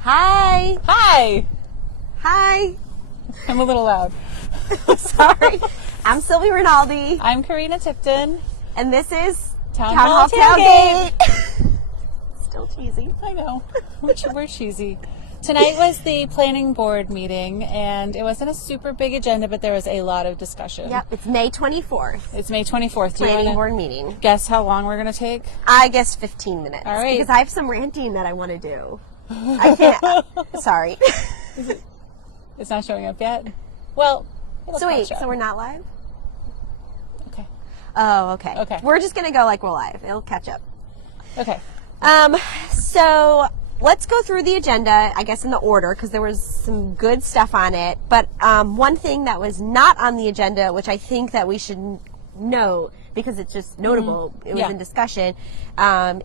Hi. Hi. Hi. I'm a little loud. Sorry. I'm Sylvie Rinaldi. I'm Karina Tipton. And this is Town Hall Tailgate. Still cheesy. I know. We're cheesy. Tonight was the planning board meeting, and it wasn't a super big agenda, but there was a lot of discussion. Yep, it's May 24th. It's May 24th. Planning board meeting. Guess how long we're going to take? I guess 15 minutes. All right. Because I have some ranting that I want to do. I can't. Sorry. It's not showing up yet? Well, So wait, so we're not live? Okay. Oh, okay. Okay. We're just going to go like we're live. It'll catch up. Okay. So let's go through the agenda, I guess in the order, because there was some good stuff on it. But one thing that was not on the agenda, which I think that we should note, because it's just notable, it was in discussion,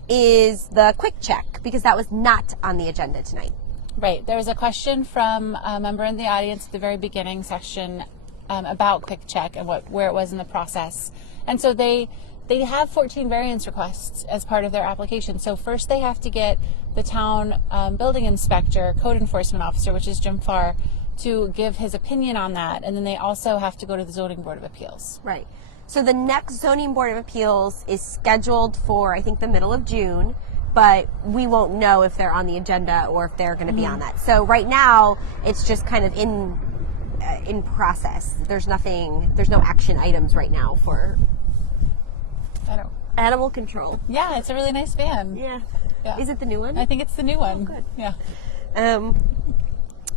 is the quick check, because that was not on the agenda tonight. Right. There was a question from a member in the audience at the very beginning section about quick check and where it was in the process. And so they have 14 variance requests as part of their application. So first they have to get the town building inspector, code enforcement officer, which is Jim Farr, to give his opinion on that. And then they also have to go to the zoning board of appeals. Right. So the next zoning board of appeals is scheduled for, I think, the middle of June, but we won't know if they're on the agenda or if they're going to be on that. So right now it's just kind of in process. There's no action items right now for animal control. Yeah, it's a really nice van. Yeah. Yeah. Is it the new one? I think it's the new one. Oh, good. Yeah.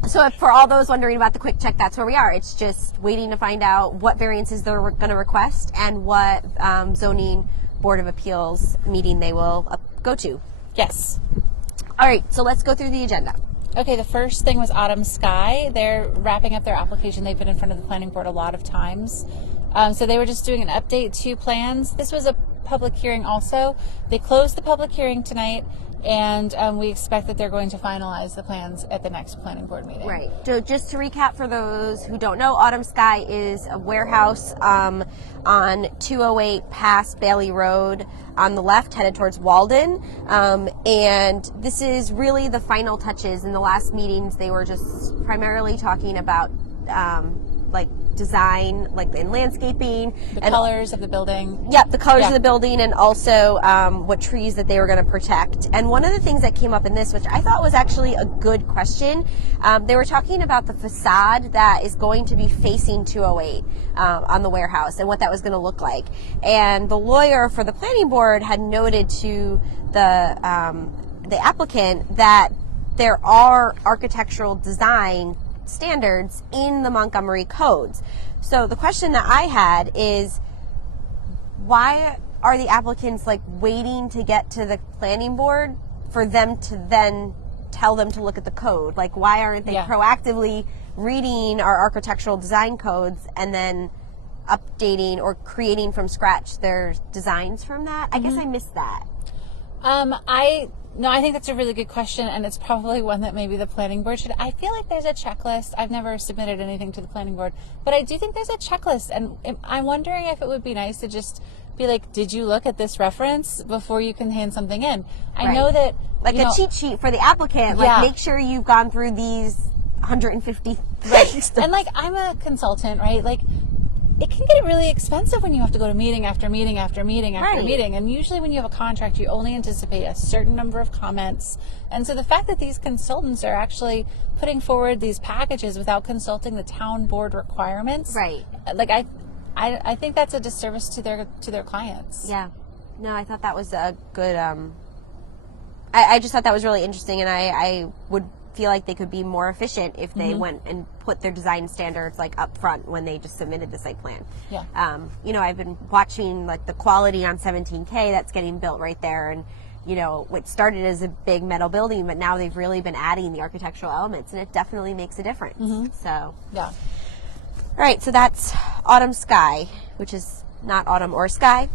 So for all those wondering about the quick check, that's where we are. It's just waiting to find out what variances they're going to request and what zoning board of appeals meeting they will go to. Yes. All right, so let's go through the agenda. Okay, the first thing was Autumn Sky. They're wrapping up their application. They've been in front of the planning board a lot of times. So they were just doing an update to plans. This was a public hearing also. They closed the public hearing tonight, and we expect that they're going to finalize the plans at the next planning board meeting. Right. So just to recap for those who don't know, Autumn Sky is a warehouse on 208 past Bailey Road on the left, headed towards Walden. And this is really the final touches. In the last meetings, they were just primarily talking about like design, like in landscaping. The colors of the building. Yep, the colors of the building, and also what trees that they were going to protect. And one of the things that came up in this, which I thought was actually a good question, they were talking about the facade that is going to be facing 208 on the warehouse and what that was going to look like. And the lawyer for the planning board had noted to the applicant that there are architectural design standards in the Montgomery codes. So the question that I had is, why are the applicants like waiting to get to the planning board for them to then tell them to look at the code? Like, why aren't they proactively reading our architectural design codes and then updating or creating from scratch their designs from that? I guess I missed that. I think that's a really good question, and it's probably one that maybe the planning board should. I feel like there's a checklist. I've never submitted anything to the planning board, but I do think there's a checklist, and I'm wondering if it would be nice to just be like, did you look at this reference before you can hand something in? I know that... Like a cheat sheet for the applicant, like make sure you've gone through these 150 Right. And like, I'm a consultant, right? Like, it can get really expensive when you have to go to meeting after meeting after meeting after meeting. And usually when you have a contract, you only anticipate a certain number of comments. And so the fact that these consultants are actually putting forward these packages without consulting the town board requirements. Right. Like, I think that's a disservice to their clients. Yeah. No, I thought that was a good, I just thought that was really interesting, and I would feel like they could be more efficient if they went and put their design standards like up front when they just submitted the site plan. Yeah. I've been watching like the quality on 17K that's getting built right there, and what started as a big metal building, but now they've really been adding the architectural elements, and it definitely makes a difference. So yeah. All right, so that's Autumn Sky, which is not autumn or sky.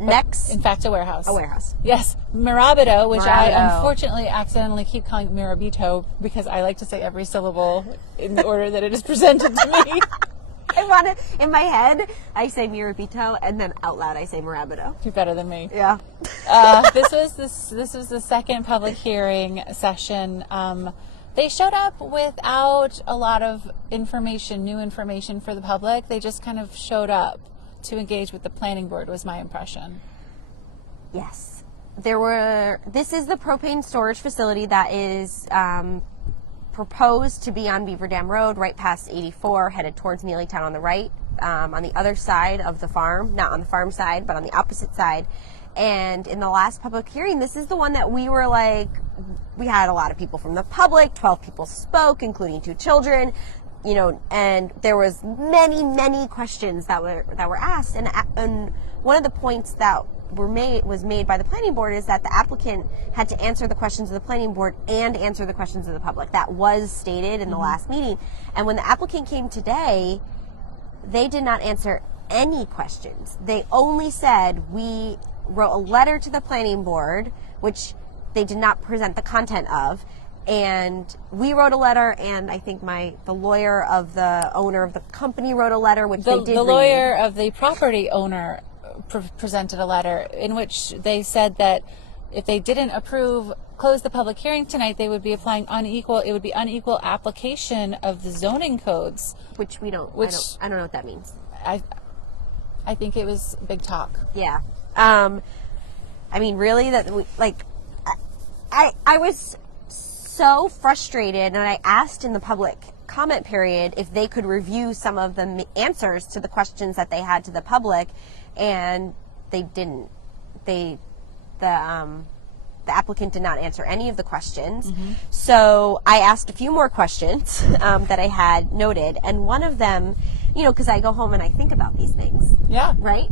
Next. In fact, a warehouse. A warehouse. Yes. Mirabito, which I Mirabito. unfortunately accidentally keep calling Mirabito because I like to say every syllable in the order that it is presented to me. In my head, I say Mirabito, and then out loud I say Marabido. You're better than me. Yeah. This was the second public hearing session. They showed up without a lot of information, new information for the public. They just kind of showed up to engage with the planning board, was my impression. Yes. This is the propane storage facility that is proposed to be on Beaver Dam Road, right past 84, headed towards Neelytown on the right, on the other side of the farm, not on the farm side, but on the opposite side. And in the last public hearing, this is the one that we were like, we had a lot of people from the public, 12 people spoke, including 2 children, and there was many questions that were asked. And one of the points that was made by the planning board is that the applicant had to answer the questions of the planning board and answer the questions of the public. That was stated in the last meeting. And when the applicant came today, they did not answer any questions. They only said, we wrote a letter to the planning board, which they did not present the content of, and we wrote a letter, and I think the lawyer of the owner of the company wrote a letter, which they did read. The lawyer of the property owner presented a letter in which they said that if they didn't close the public hearing tonight, they would be applying unequal application of the zoning codes. Which I don't know what that means. I think it was big talk. Yeah. I mean, really, I was so frustrated, and I asked in the public comment period if they could review some of the answers to the questions that they had to the public, and they didn't. The applicant did not answer any of the questions. Mm-hmm. So I asked a few more questions that I had noted, and one of them, because I go home and I think about these things. Yeah. Right?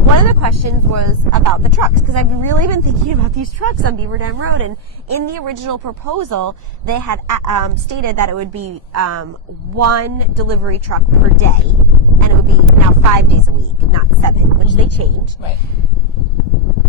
One of the questions was about the trucks, because I've really been thinking about these trucks on Beaver Dam Road, and in the original proposal, they had stated that it would be 1 delivery truck per day, and it would be now 5 days a week, not 7, which they changed. Right.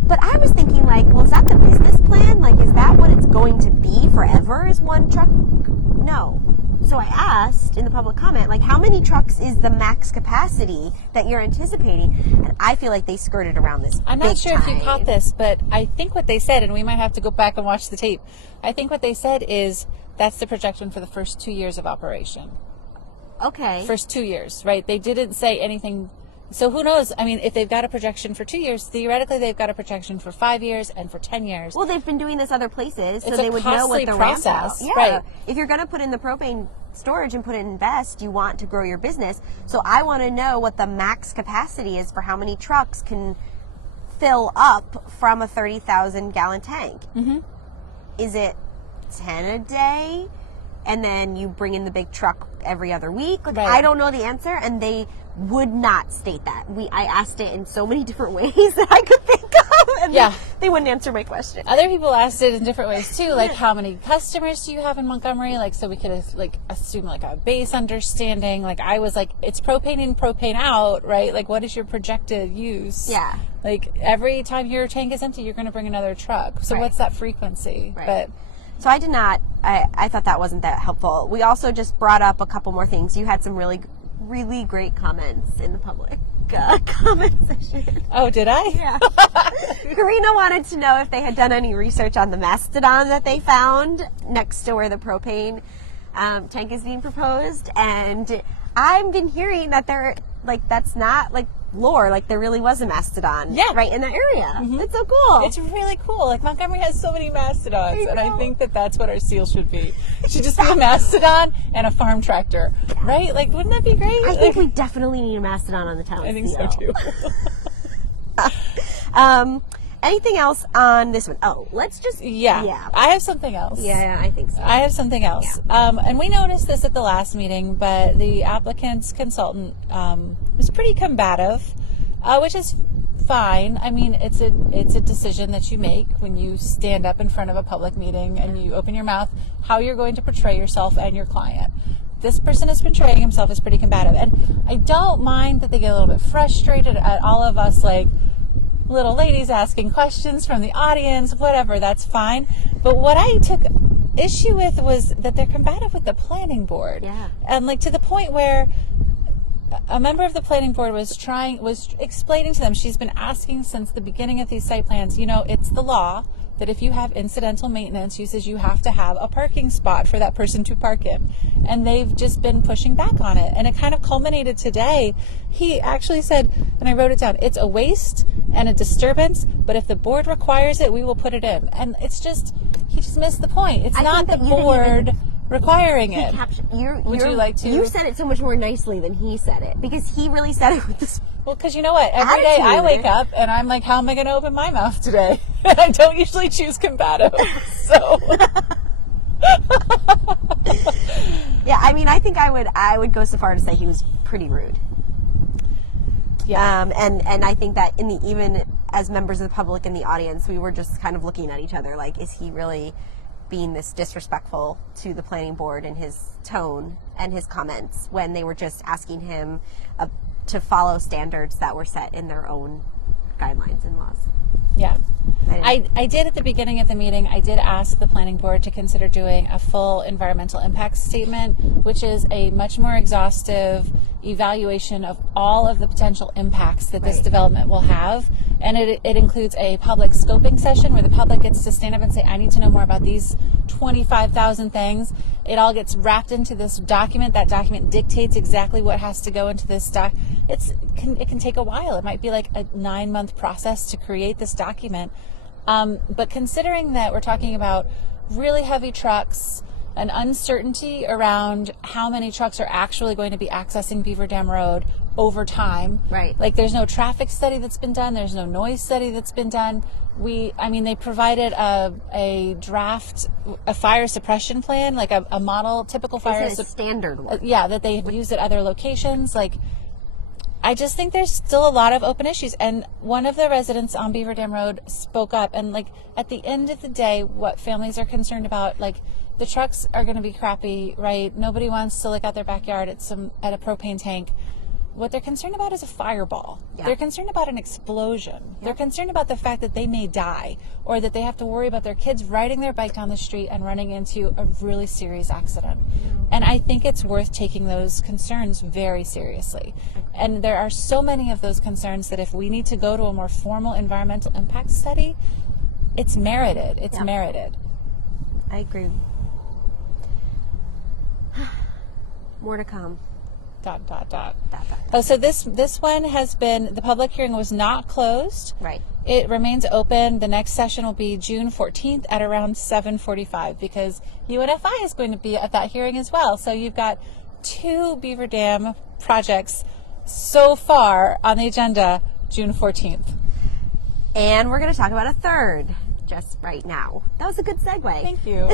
But I was thinking, is that the business plan? Is that what it's going to be forever, is 1 truck? No. So I asked in the public comment, how many trucks is the max capacity that you're anticipating? And I feel like they skirted around this. I'm not sure if you caught this, but I think what they said, and we might have to go back and watch the tape, I think what they said is that's the projection for the first 2 years of operation. Okay. First 2 years, right? They didn't say anything. So who knows? I mean, if they've got a projection for 2 years, theoretically they've got a projection for 5 years and for 10 years. Well, they've been doing this other places, so it's they would know what the process. Yeah. Right. If you're going to put in the propane storage and put it in invest, you want to grow your business. So I want to know what the max capacity is for how many trucks can fill up from a 30,000 gallon tank. Mm-hmm. Is it 10 a day? And then you bring in the big truck every other week? Right. I don't know the answer, and they would not state that. I asked it in so many different ways that I could think of, and they wouldn't answer my question. Other people asked it in different ways too, how many customers do you have in Montgomery? So we could assume a base understanding. I was it's propane in, propane out, right? What is your projected use? Yeah. Every time your tank is empty, you're going to bring another truck. So what's that frequency? Right. But so I did not. I thought that wasn't that helpful. We also just brought up a couple more things. You had some really great comments in the public comment session. Oh, did I? Yeah. Karina wanted to know if they had done any research on the mastodon that they found next to where the propane tank is being proposed, and I've been hearing that that's not lore, there really was a mastodon right in that area. Mm-hmm. That's so cool. It's really cool. Montgomery has so many mastodons, and I think that's what our seal should be. It should just be a mastodon and a farm tractor, right? Wouldn't that be great? I think we definitely need a mastodon on the town. I think so too. Anything else on this one? Oh, let's just... Yeah. I have something else. Yeah, I think so. I have something else. Yeah. And we noticed this at the last meeting, but the applicant's consultant was pretty combative, which is fine. I mean, it's a decision that you make when you stand up in front of a public meeting and you open your mouth, how you're going to portray yourself and your client. This person is portraying himself as pretty combative. And I don't mind that they get a little bit frustrated at all of us, little ladies asking questions from the audience, whatever, that's fine. But what I took issue with was that they're combative with the planning board. Yeah. And like to the point where a member of the planning board was explaining to them, she's been asking since the beginning of these site plans, it's the law that if you have incidental maintenance uses, you have to have a parking spot for that person to park in. And they've just been pushing back on it. And it kind of culminated today. He actually said, and I wrote it down, it's a waste and a disturbance, but if the board requires it, we will put it in. And he just missed the point. It's not the board requiring it. Would you like to? You said it so much more nicely than he said it, because he really said it with this. Well, because you know what? Every day I wake up and I'm like, how am I going to open my mouth today? And I don't usually choose combative. So. Yeah, I mean, I think I would go so far to say he was pretty rude. Yeah. And I think that even as members of the public in the audience, we were just kind of looking at each other like, is he really being this disrespectful to the planning board in his tone and his comments when they were just asking him to follow standards that were set in their own guidelines and laws. Yeah. I did at the beginning of the meeting, I did ask the planning board to consider doing a full environmental impact statement, which is a much more exhaustive evaluation of all of the potential impacts that this development will have. And it includes a public scoping session where the public gets to stand up and say, I need to know more about these 25,000 things. It all gets wrapped into this document. That document dictates exactly what has to go into this doc. It can take a while. It might be like a 9-month process to create this document. But considering that we're talking about really heavy trucks, an uncertainty around how many trucks are actually going to be accessing Beaver Dam Road over time. Right. Like there's no traffic study that's been done. There's no noise study that's been done. They provided a draft, a fire suppression plan, like a model, typical fire. Is it a standard one? Yeah, that they have used at other locations. Like, I just think there's still a lot of open issues. And one of the residents on Beaver Dam Road spoke up. And like at the end of the day, what families are concerned about, like the trucks are going to be crappy, right? Nobody wants to look out their backyard at a propane tank. What they're concerned about is a fireball. Yeah. They're concerned about an explosion. Yeah. They're concerned about the fact that they may die, or that they have to worry about their kids riding their bike down the street and running into a really serious accident. And I think it's worth taking those concerns very seriously. And there are so many of those concerns that if we need to go to a more formal environmental impact study, it's merited. It's merited. I agree. More to come. ... Oh, so this one has been, the public hearing was not closed. Right. It remains open. The next session will be June 14th at around 7:45 because UNFI is going to be at that hearing as well. So you've got 2 Beaver Dam projects so far on the agenda, June 14th. And we're going to talk about a third just right now. That was a good segue. Thank you.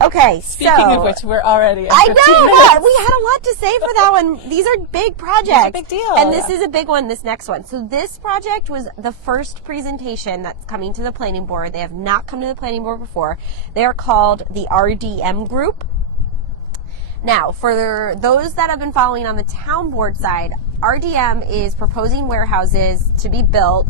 Okay, Speaking of which, we're already at 15 minutes. We had a lot to say for that one. These are big projects. It's a big deal. And this is a big one, this next one. So this project was the first presentation that's coming to the planning board. They have not come to the planning board before. They are called the RDM group. Now, for those that have been following on the town board side, RDM is proposing warehouses to be built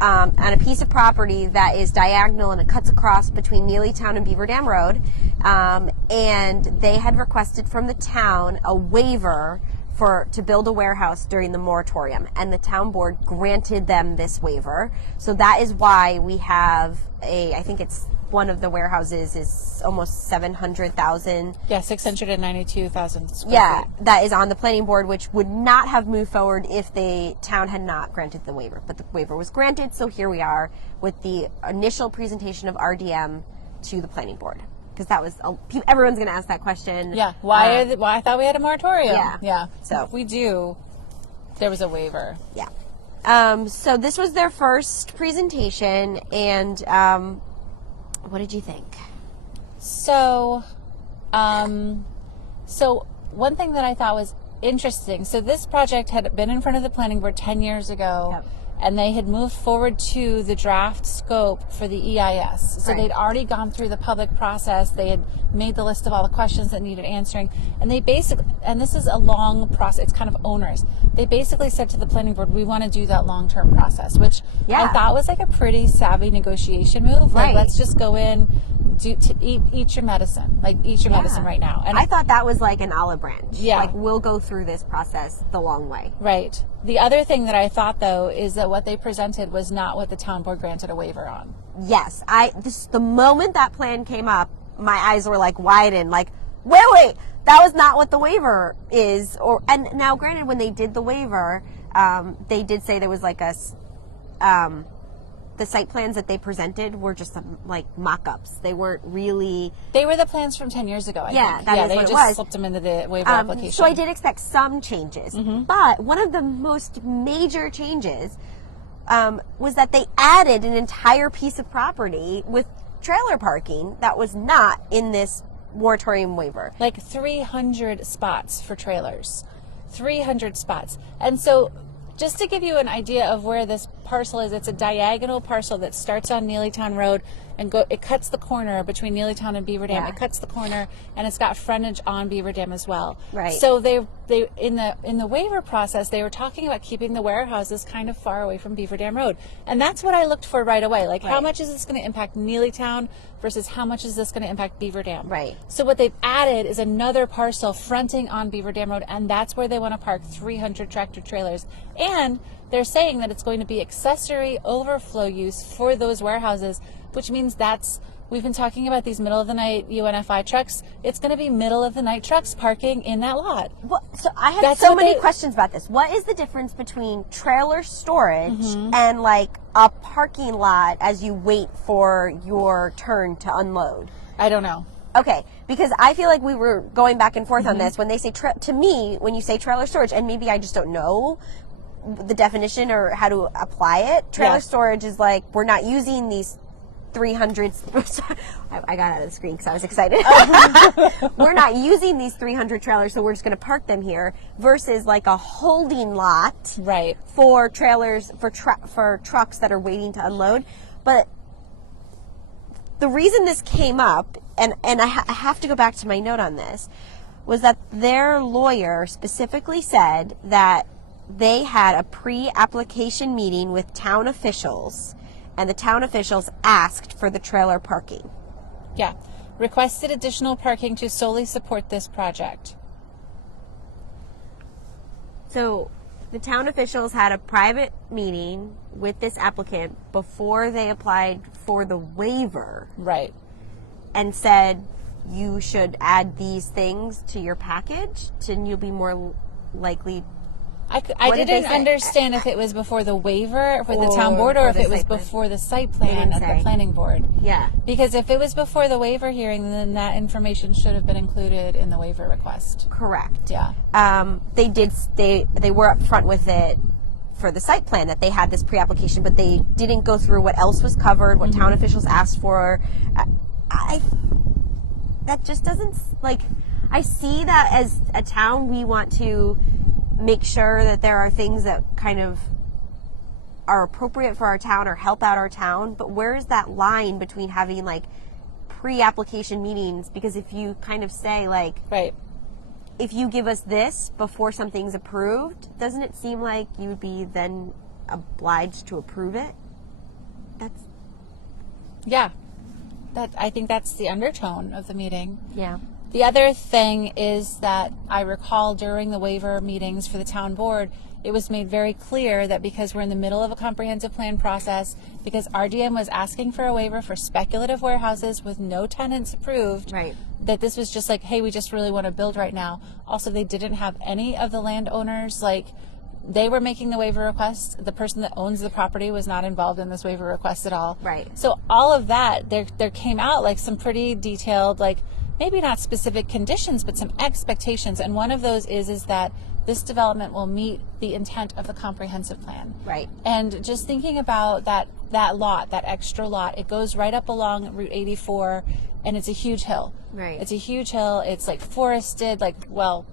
on a piece of property that is diagonal and it cuts across between Neelytown and Beaver Dam Road. And they had requested from the town a waiver to build a warehouse during the moratorium, and the town board granted them this waiver. So that is why we have I think it's one of the warehouses is almost 700,000. Yeah, 692,000 square feet. That is on the planning board, which would not have moved forward if the town had not granted the waiver. But the waiver was granted, so here we are with the initial presentation of RDM to the planning board. Because that was everyone's going to ask that question. Yeah, why I thought we had a moratorium. Yeah. So if we do, there was a waiver. Yeah. So this was their first presentation, and what did you think? So one thing that I thought was interesting. So this project had been in front of the planning board 10 years ago. Yep. and they had moved forward to the draft scope for the EIS. So they'd already gone through the public process. They had made the list of all the questions that needed answering. And they basically, and this is a long process, it's kind of onerous. They basically said to the planning board, we want to do that long-term process, which I thought was like a pretty savvy negotiation move. Like, let's just go in, eat your medicine. Like, eat your medicine right now. And I thought that was like an olive branch. Yeah. Like, we'll go through this process the long way. Right. The other thing that I thought, though, is that what they presented was not what the town board granted a waiver on. Yes. The moment that plan came up, my eyes were like widened, like, wait, that was not what the waiver is. And now, granted, when they did the waiver, they did say there was like the site plans that they presented were just some, like, mock-ups. They weren't really... They were the plans from 10 years ago, I think. That is they what it just was. slipped them into the waiver application. So I did expect some changes. But one of the most major changes was that they added an entire piece of property with trailer parking that was not in this moratorium waiver. Like 300 spots for trailers. 300 spots. And so, just to give you an idea of where this parcel is, it's a diagonal parcel that starts on Neelytown Road and it cuts the corner between Neelytown and Beaver Dam. Yeah. It cuts the corner, and it's got frontage on Beaver Dam as well. Right. So they in the waiver process, they were talking about keeping the warehouses kind of far away from Beaver Dam Road, and that's what I looked for right away. Like, how much is this going to impact Neelytown versus how much is this going to impact Beaver Dam? Right. So what they've added is another parcel fronting on Beaver Dam Road, and that's where they want to park 300 tractor trailers. And they're saying that it's going to be accessory overflow use for those warehouses, which means we've been talking about these middle of the night UNFI trucks. It's going to be middle of the night trucks parking in that lot. Well, so I had so many questions about this. What is the difference between trailer storage and like a parking lot as you wait for your turn to unload? I don't know. Okay, because I feel like we were going back and forth on this. When they say, to me, when you say trailer storage, and maybe I just don't know the definition or how to apply it, trailer storage is like, we're not using these 300, I got out of the screen because I was excited. We're not using these 300 trailers, so we're just going to park them here, versus like a holding lot for trailers, for trucks that are waiting to unload. But the reason this came up, and I have to go back to my note on this, was that their lawyer specifically said that they had a pre-application meeting with town officials, and the town officials asked for the trailer parking. Yeah. Requested additional parking to solely support this project. So the town officials had a private meeting with this applicant before they applied for the waiver. Right. And said, you should add these things to your package, and you'll be more likely. I didn't understand if it was before the waiver for the town board or if it was before the site plan at the planning board. Yeah. Because if it was before the waiver hearing, then that information should have been included in the waiver request. Correct. Yeah. They were up front with it for the site plan, that they had this pre-application, but they didn't go through what else was covered, what town officials asked for. That just doesn't, like, I see that as a town we want to make sure that there are things that kind of are appropriate for our town or help out our town, but where is that line between having like pre-application meetings? Because if you kind of say like, if you give us this before something's approved, doesn't it seem like you would be then obliged to approve it? I think that's the undertone of the meeting. Yeah. The other thing is that I recall during the waiver meetings for the town board, it was made very clear that because we're in the middle of a comprehensive plan process, because RDM was asking for a waiver for speculative warehouses with no tenants approved, that this was just like, hey, we just really want to build right now. Also, they didn't have any of the landowners, like, they were making the waiver request. The person that owns the property was not involved in this waiver request at all. Right. So all of that, there came out like some pretty detailed, like, maybe not specific conditions, but some expectations. And one of those is that this development will meet the intent of the comprehensive plan. Right. And just thinking about that lot, that extra lot, it goes right up along Route 84, and it's a huge hill. Right. It's a huge hill. It's like forested, like, well,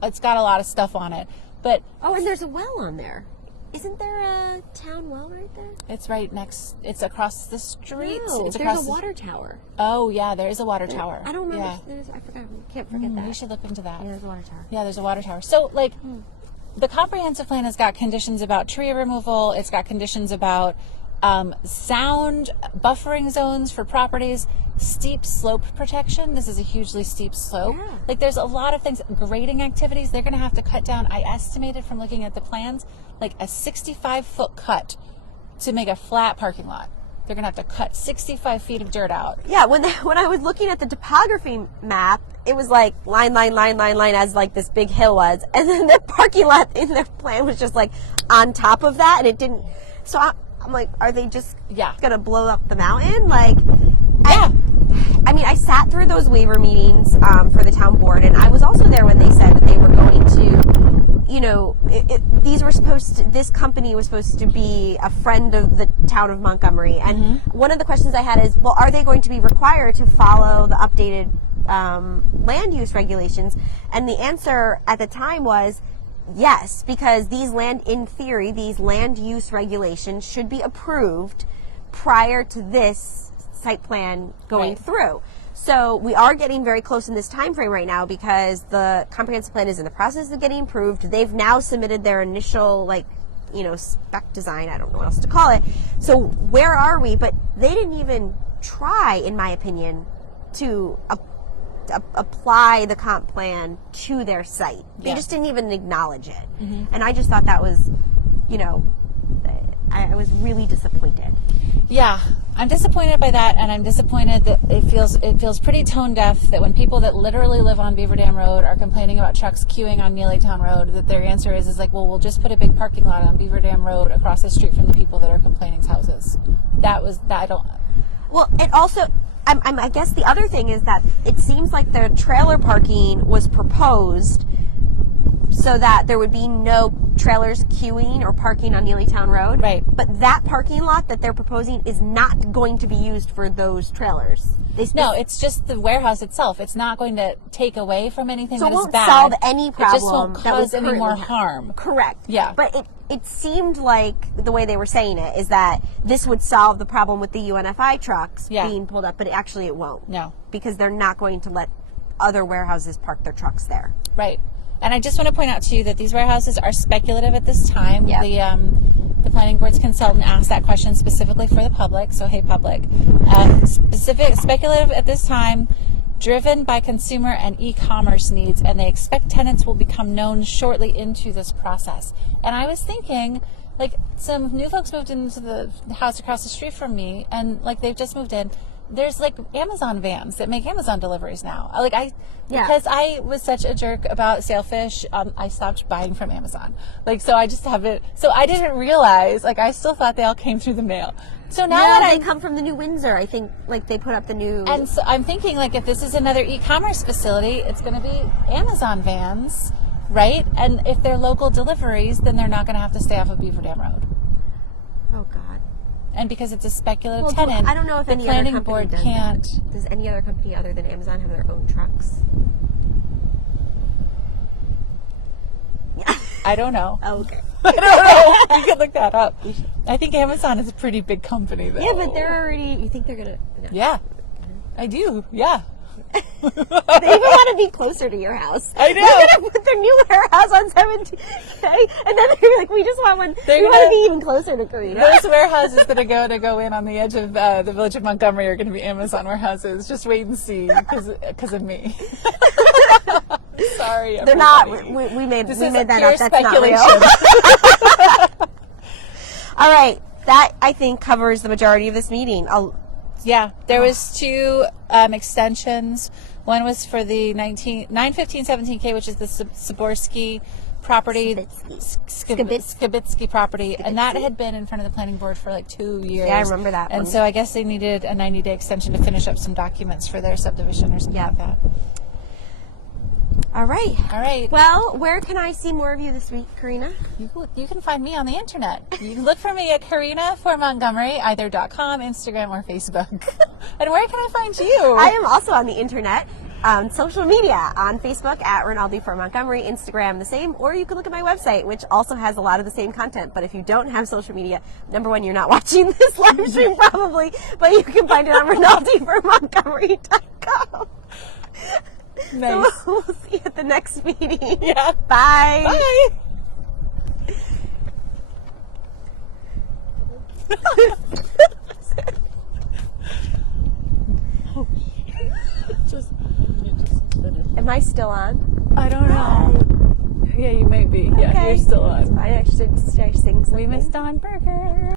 it's got a lot of stuff on it. But and there's a well on there. Isn't there a town well right there? It's right next. It's across the street. No, it's there's across a water tower. Oh yeah, there is a water tower. I don't remember. Yeah. I forgot. Can't forget that. We should look into that. Yeah, there's a water tower. Yeah, there's a water tower. So, like, the comprehensive plan has got conditions about tree removal. It's got conditions about sound buffering zones for properties, steep slope protection. This is a hugely steep slope. Yeah. Like, there's a lot of things. Grading activities. They're going to have to cut down. I estimated from looking at the plans, like a 65-foot cut to make a flat parking lot. They're going to have to cut 65 feet of dirt out. Yeah, when I was looking at the topography map, it was like line as like this big hill was. And then the parking lot in their plan was just like on top of that, and it didn't. So I'm like, are they just going to blow up the mountain? Like, Yeah. I mean, I sat through those waiver meetings for the town board, and I was also there when they said that they were going to, you know, this company was supposed to be a friend of the town of Montgomery. And one of the questions I had is, well, are they going to be required to follow the updated land use regulations? And the answer at the time was yes, because in theory, these land use regulations should be approved prior to this site plan going through. So we are getting very close in this time frame right now because the comprehensive plan is in the process of getting approved. They've now submitted their initial, spec design. I don't know what else to call it. So where are we? But they didn't even try, in my opinion, to apply the comp plan to their site. They just didn't even acknowledge it. And I just thought that was, I was really disappointed. Yeah, I'm disappointed by that, and I'm disappointed that it feels pretty tone deaf that when people that literally live on Beaver Dam Road are complaining about trucks queuing on Neelytown Road, that their answer is like, well, we'll just put a big parking lot on Beaver Dam Road across the street from the people that are complaining's houses. I don't. Well, it also, I guess the other thing is that it seems like the trailer parking was proposed so that there would be no trailers queuing or parking on Neelytown Road. Right. But that parking lot that they're proposing is not going to be used for those trailers. No, it's just the warehouse itself. It's not going to take away from anything that is bad. So it won't solve any problem. It just won't cause any more harm. Correct. Yeah. But it seemed like the way they were saying it is that this would solve the problem with the UNFI trucks being pulled up, but actually it won't. No. Because they're not going to let other warehouses park their trucks there. Right. And I just want to point out to you that these warehouses are speculative at this time. Yep. The planning board's consultant asked that question specifically for the public. So, hey, public. Speculative at this time, driven by consumer and e-commerce needs, and they expect tenants will become known shortly into this process. And I was thinking, like, some new folks moved into the house across the street from me, and, like, they've just moved in. There's like Amazon vans that make Amazon deliveries now. Because I was such a jerk about sailfish, I stopped buying from Amazon. So I just haven't. So I didn't realize. I still thought they all came through the mail. So now that they come from the New Windsor, I think. They put up the new. And so I'm thinking, if this is another e-commerce facility, it's going to be Amazon vans, right? And if they're local deliveries, then they're not going to have to stay off of Beaver Dam Road. Oh God. And because it's a speculative tenant, I don't know if the planning board can't. Does any other company other than Amazon have their own trucks? I don't know. Oh, okay. I don't know. We could look that up. I think Amazon is a pretty big company, though. Yeah, but they're already. You think they're gonna? No. Yeah, I do. Yeah. They even want to be closer to your house. I know. They're gonna put their new warehouse on 17K, and then they're like, "We just want one. We want to be even closer to Karina." Those warehouses that are go in on the edge of the village of Montgomery are going to be Amazon warehouses. Just wait and see, because of me. Sorry, everybody. They're not. We made that up. That's not real. All right, that I think covers the majority of this meeting. Yeah, there was two extensions. One was for the 915-17K, which is the Saborski property, Skibitsky property, and that had been in front of the planning board for 2 years. Yeah, I remember that. And so I guess they needed a 90-day extension to finish up some documents for their subdivision or something like that. All right. Well, where can I see more of you this week, Karina? You can find me on the internet. You can look for me at Karina for Montgomery, either .com, Instagram, or Facebook. And where can I find you? I am also on the internet. on social media, on Facebook at Rinaldi for Montgomery, Instagram the same, or you can look at my website, which also has a lot of the same content. But if you don't have social media, number one, you're not watching this live stream probably, but you can find it on rinaldiformontgomery.com. Nice. So we'll see you at the next meeting. Yeah. Bye. Bye. Am I still on? I don't know. Yeah, you may be. Yeah, Okay. you're still on. I should sing something. We missed Dawn Burger.